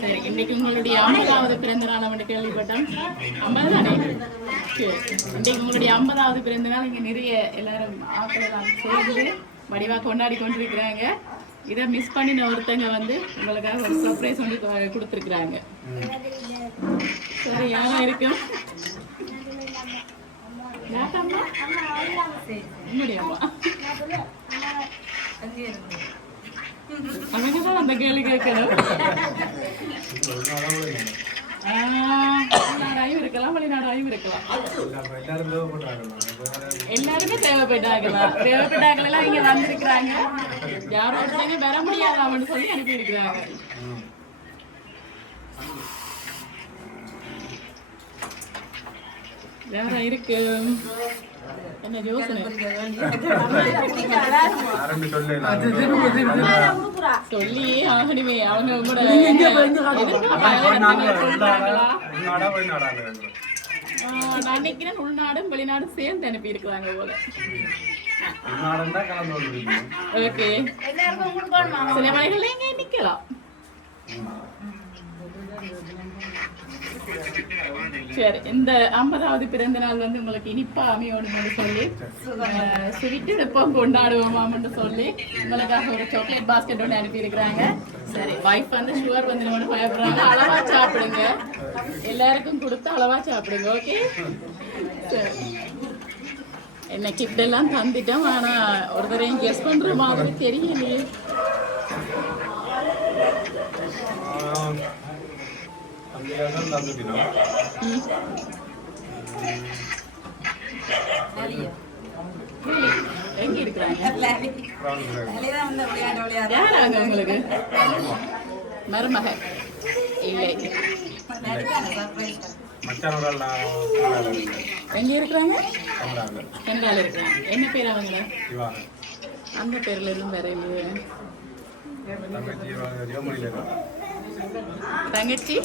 சரி, இன்னைக்கு உங்களுடைய 50வது பிறந்த நாள் அவன் கேள்விப்பட்டோம். 50 தானே? இன்னைக்கு உங்களுடைய 50வது பிறந்த நாள் இங்க நிறைய எல்லாரும் ஆட்கள் எல்லாம் சேர்ந்து வடிவா கொண்டாடி கொண்டிருக்கிறாங்க. இதை மிஸ் பண்ணின ஒருத்தங்க வந்து உங்களுக்காக ஒரு சர்ப்ரைஸ் வந்து கொடுத்துருக்குறாங்க. சரி, யாரா இருக்கும்? முடியாமா? அவங்கதான் அந்த கேள்வி கேட்கணும். உள்நாடாயும் இருக்கலாம், வெளிநாடாயும் இருக்கலாம். எல்லாருமே தேவைப்பட்டாங்கலாம். தேவைப்பட்டாங்களெல்லாம் இங்க வந்திருக்கிறாங்க. யாரும் ஒருத்தங்க வர முடியாதாமன்னு சொல்லி அனுப்பி இருக்கிறாங்க. வேற இருக்கு என்ன யோசனை? சொல்லி ஆகணுமே. அவங்க கூட நான் நினைக்கிறேன் உள்நாடும் வெளிநாடும் சேர்ந்து அனுப்பி இருக்கிறாங்க போல. ஓகே, சில வழிகள்ல இங்க நிக்கலாம். சரி, இந்த 50வது பிறந்த நாள் வந்து உங்களுக்கு இனிப்பா அமையோடுன்னு சொல்லி ஸ்வீட் எடுப்போம் கொண்டாடுவோமான்னு சொல்லி உங்களுக்காக ஒரு சாக்லேட் பாஸ்கெட் ஒன்று அனுப்பி இருக்கிறாங்க. சரி, வைஃப் வந்து ஷுகர் வந்து நம்ம பயப்படுறாங்க. அளவா சாப்பிடுங்க, எல்லாருக்கும் கொடுத்து அளவா சாப்பிடுங்க. ஓகே, சரி. என்ன கிஃப்ட் எல்லாம் தந்துட்டோம், ஆனா ஒரு தடவையும் கெஸ் பண்ற மாதிரி தெரியலையே. எங்க இருக்கிறாங்க? யாராங்க உங்களுக்கு? மருமக இல்லை. எங்க இருக்கிறாங்க? கனடால இருக்கிறாங்க. என்ன பேர் அவங்க? அந்த பேர்ல இருந்து வேற இல்லையே. தங்கச்சி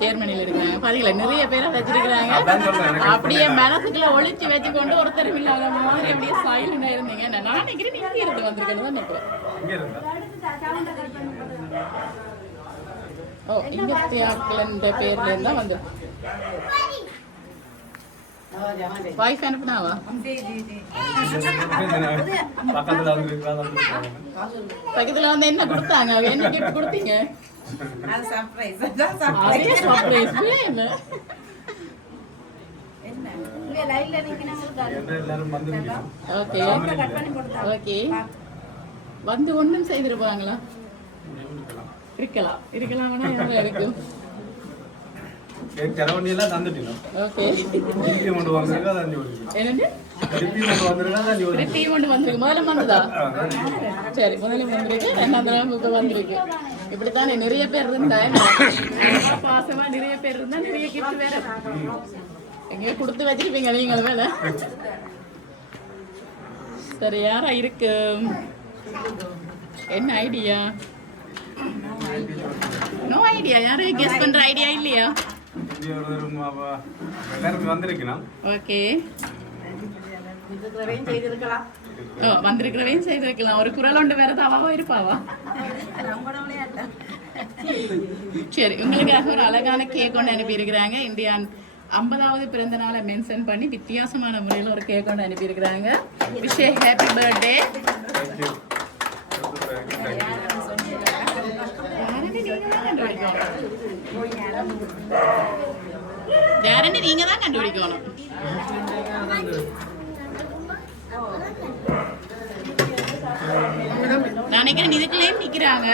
ஜெர்மனியில இருக்காங்க. பாத்தீங்களா, நிறைய பேரை வச்சிருக்கிறாங்க. அப்படியே மனசுக்குள்ள ஒழிச்சு வச்சு கொண்டு ஒருத்தர் இல்லாத மாதிரி அப்படியே சைலண்டா இருந்தீங்க. நான் நினைக்கிறேன் நீங்க இருந்து வந்திருக்கேன்னு தான். ஓ, இந்த பேர்ல இருந்தா வந்து வாய்ஸ் அனுப்புனாவா? பக்கத்துல வந்து என்ன கொடுத்தாங்க? என்ன கிஃப்ட் கொடுத்தீங்க? வந்து ஒண்ணும் செய்திருப்பாங்களா? இருக்கலாம், இருக்கலாம்னா யாரா இருக்கும்? சரி, முதல்ல வந்திருக்கு, ரெண்டாம் தடவை இப்ப வந்திருக்கு. இப்படித்தானே நிறைய பேர் இருந்தா, பாசமா நிறைய பேர் இருந்தா நிறைய கிஃப்ட் வேற எங்கேயோ கொடுத்து வச்சிருப்பீங்க நீங்க மேல. சரி, யாரா இருக்கு? என்ன ஐடியா? No idea. யாரும் கெஸ் பண்ற ஐடியா இல்லையா? ஓகே, வந்திருக்கிறவையும் செய்திருக்கலாம். ஒரு குரல் ஒன்று வேற தாவாவா இருப்பாவா? சரி, உங்களுக்காக ஒரு அழகான கேக் ஒன்று அனுப்பி இருக்கிறாங்க. இந்தியான் 50வது பிறந்த நாளை மென்ஷன் பண்ணி வித்தியாசமான முறையில் ஒரு கேக் ஒன்று அனுப்பி இருக்கிறாங்க. Wish happy birthday. யாருன்னு நீங்க தான் கண்டுபிடிக்கணும். நினைக்கிறேன் இதுக்குள்ளே நிக்கிறாங்க.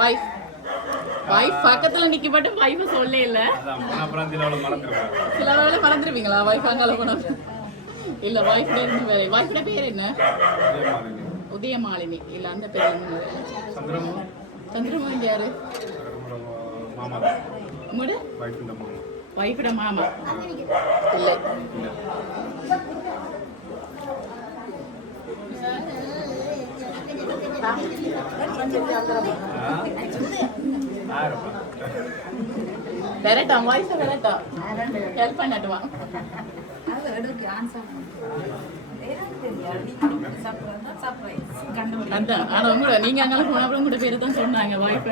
வைஃப் பக்கத்துல நிக்கப்பட்டு வைஃப் சொல்ல இல்ல. சில வேலை மறந்துருப்பீங்களா? வைஃப் அங்கால போன இல்ல. வைஃப்ல இருந்து வேற. வைஃப்ட பேர் என்ன? உதயமாலினி. இல்ல, அந்த பேர் என்ன? சந்திரமோகன். யாரு? உங்களோட வைஃபோட மாமா? இல்லை. வரட்டும் வாய்ஸ் வரட்டும் ஹெல்ப் பண்ணட்டுமா அதான் ஆனா உங்களோட நீங்க அங்கே போன அப்புறம் கூட பேரு தான் சொன்னாங்க வாய்ப்பு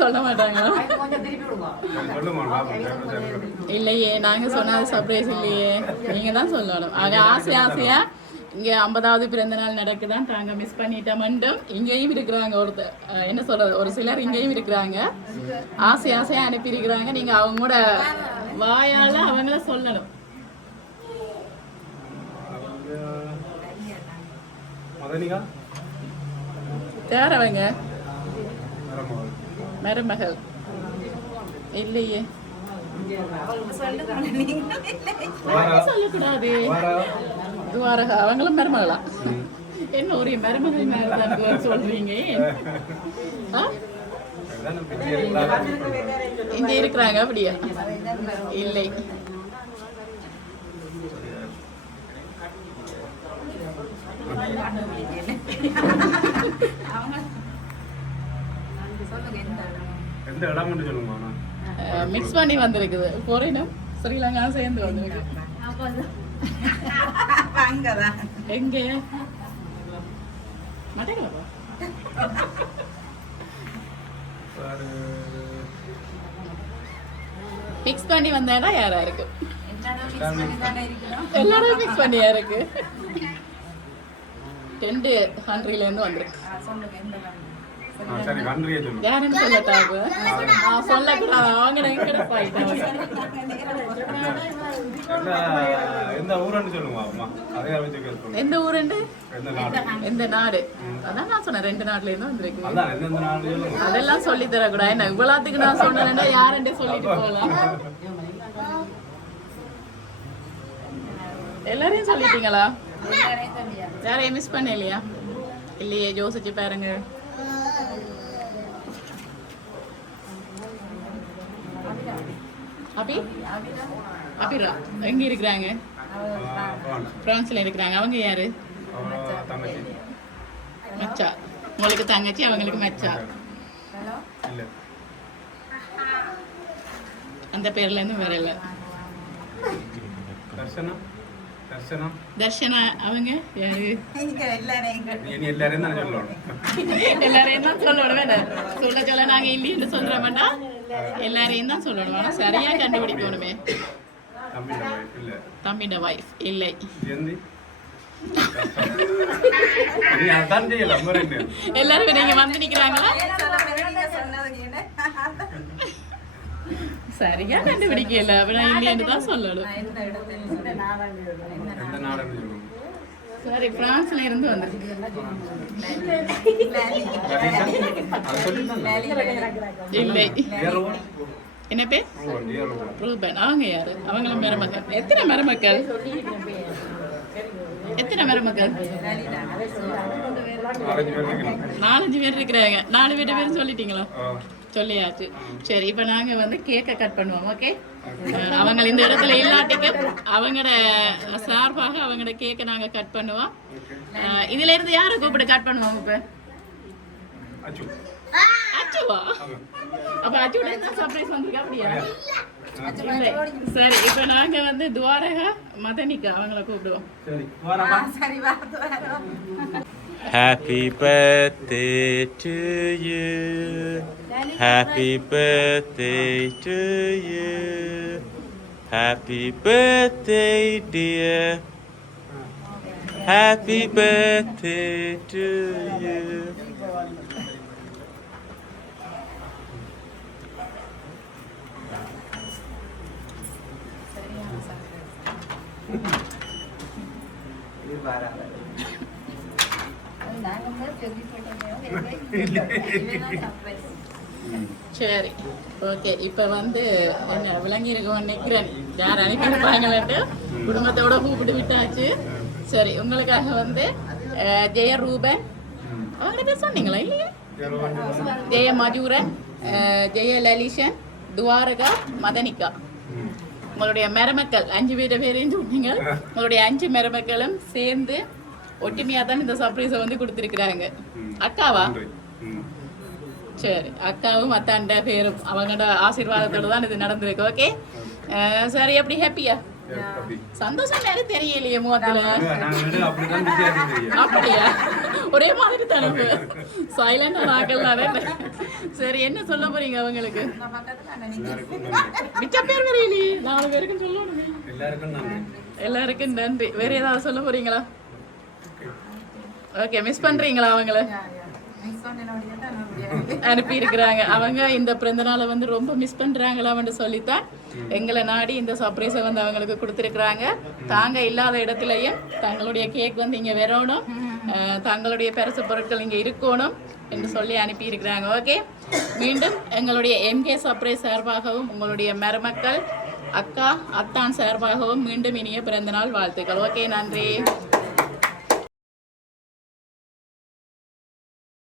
சொல்ல மாட்டாங்களா இல்லையே நாங்க சொன்னாது சர்ப்ரைஸ் இல்லையே நீங்க தான் சொல்லணும் ஆக ஆசையா இங்க 50வது பிறந்த நாள் நடக்குதான் தாங்க மிஸ் பண்ணிட்ட மட்டும் இங்கேயும் இருக்கிறாங்க ஒருத்தர் என்ன சொல்றது ஒரு சிலர் இங்கேயும் இருக்கிறாங்க ஆசையா அனுப்பி இருக்கிறாங்க நீங்க அவங்களோட வாயால அவங்கள சொல்லணும் யாரவங்க மருமகள் இல்லையே சொல்லக்கூடாது துவாரகா அவங்களும் மருமகளா என்ன ஒரு மருமகள் மேலதான் சொல்றீங்க இங்க இருக்கிறாங்க அப்படியா இல்லை மிக்ஸ் பண்ணி வந்திருக்குது போறேனும் ஸ்ரீலங்கா சேர்ந்து வந்திருக்கு எங்க மட்டக்களப்பா மிக்ஸ் பண்ணி வந்தா யாரா இருக்கு எல்லாரும் மிக்ஸ் பண்ணியா இருக்கு 2 கண்ட்ரில இருந்து வந்திருக்கு யாருன்னு சொல்லட்டாங்க சொல்லக்கூடாது அவங்க எந்த ஊருண்டு எந்த நாடு அதான் நான் சொன்னேன் 2 நாட்டுல இருந்து வந்திருக்கு அதெல்லாம் சொல்லி தரக்கூடாது என்ன இவ்வளவுக்கு நான் சொன்னேன்னா யாருன்னு சொல்லிட்டு போகலாம் எல்லாரையும் சொல்லிட்டீங்களா யாரையும் மிஸ் பண்ண இல்லையா இல்லையே யோசிச்சு பாருங்க அபி அபிரா எங்க இருக்கிறாங்க பிரான்ஸ்ல இருக்கிறாங்க அவங்க யாரு மச்சா உங்களுக்கு தங்கச்சி அவங்களுக்கு மச்சா அந்த பேர்ல இருந்து வேற இல்ல தர்ஷனா அவங்க யாரு எல்லாரையும் தான் சொல்லணும் வேண்டாம் சொல்ல நாங்க இல்லைன்னு சொல்ற மாட்டோம் எல்லாரையும் தான் சொல்லணும் ஆனா சரியா கண்டுபிடிக்கணுமே தம்பியோட வைஃப் இல்லை எல்லாரும் நீங்க வந்து நிக்கிறாங்களா சரியா கண்டுபிடிக்கல அப்படின்னா இல்லைன்னு தான் சொல்லணும் சரி பிரான்ஸ்ல இருந்து வந்திருக்கு இல்லை என்ன பேர் ரூபன் அவங்க யாரு அவங்களும் மருமக்கள் எத்தனை மருமக்கள் 4-5 பேர் இருக்கிறாங்க 4 பேர் சொல்லிட்டீங்களா சொல்லியாச்சு சரி இப்ப நாங்க வந்து கேக்கை கட் பண்ணுவோம் ஓகே அவங்க இந்த இடத்துல இல்லாட்டிக்கு அவங்களோட சார்பாக அவங்களோட கேக்கை நாங்க கட் பண்ணுவோம் இதுல இருந்து யாரை கூப்பிட்டு கட் பண்ணுவோம் இப்ப அச்சுவா அப்ப அச்சுவோட என்ன சர்ப்ரைஸ் வந்திருக்கா அப்படியா சரி இப்ப நாங்க வந்து துவாரகா மதனிகா அவங்கள கூப்பிடுவோம் சரி Happy birthday to you. Happy birthday to you. Happy birthday dear. Happy birthday to you. சரி ஓகே இப்ப வந்து என்ன விளங்கி இருக்கோம் நிக்கிறேன் யார் அனுப்பியிருப்பாங்களான்ட்டு குடும்பத்தோட கூப்பிட்டு விட்டாச்சு சரி உங்களுக்காக வந்து ஜெய ரூபன் அவங்க பேர் சொன்னீங்களா இல்லையா ஜெய மஜூரன் ஜெய லலிஷன் துவாரகா மதனிகா உங்களுடைய மருமக்கள் 5 பேரையும் சொன்னீங்க உங்களுடைய 5 மருமக்களும் சேர்ந்து ஒற்றுமையா தான் இந்த சர்ப்ரைஸை வந்து கொடுத்துருக்குறாங்க அக்காவா சரி, அக்காவும் அத்தாண்ட பேரும் அவங்களோட ஆசீர்வாதத்தோட தான் இது நடந்திருக்கு. ஓகே, சரி. எப்படி ஹாப்பியா? சந்தோஷம் நேரம் தெரியலையே முகத்துல. அப்படியா? ஒரே மாதிரி தானே சைலண்டா நாக்கல். சரி, என்ன சொல்ல போறீங்க அவங்களுக்கு? மிச்ச பேர் வரையிலே 4 பேருக்கும் சொல்லணும். எல்லாருக்கும் நன்றி. வேற ஏதாவது சொல்ல போறீங்களா? ஓகே, மிஸ் பண்றீங்களா அவங்கள? அனுப்பி இருக்கிறாங்க. அவங்க இந்த பிறந்த நாளை வந்து ரொம்ப மிஸ் பண்றாங்களான்னு சொல்லித்தான் எங்களை நாடி இந்த சர்ப்ரைஸை வந்து அவங்களுக்கு கொடுத்துருக்குறாங்க. தாங்க இல்லாத இடத்துலையும் தங்களுடைய கேக் வந்து இங்கே வரணும், தங்களுடைய பரிசு பொருட்கள் இங்கே இருக்கணும் என்று சொல்லி அனுப்பி இருக்கிறாங்க. ஓகே, மீண்டும் எங்களுடைய MK சர்ப்ரைஸ் சார்பாகவும் உங்களுடைய மருமக்கள் அக்கா அத்தான் சார்பாகவும் மீண்டும் இனிய பிறந்த நாள் வாழ்த்துக்கள். ஓகே, நன்றி.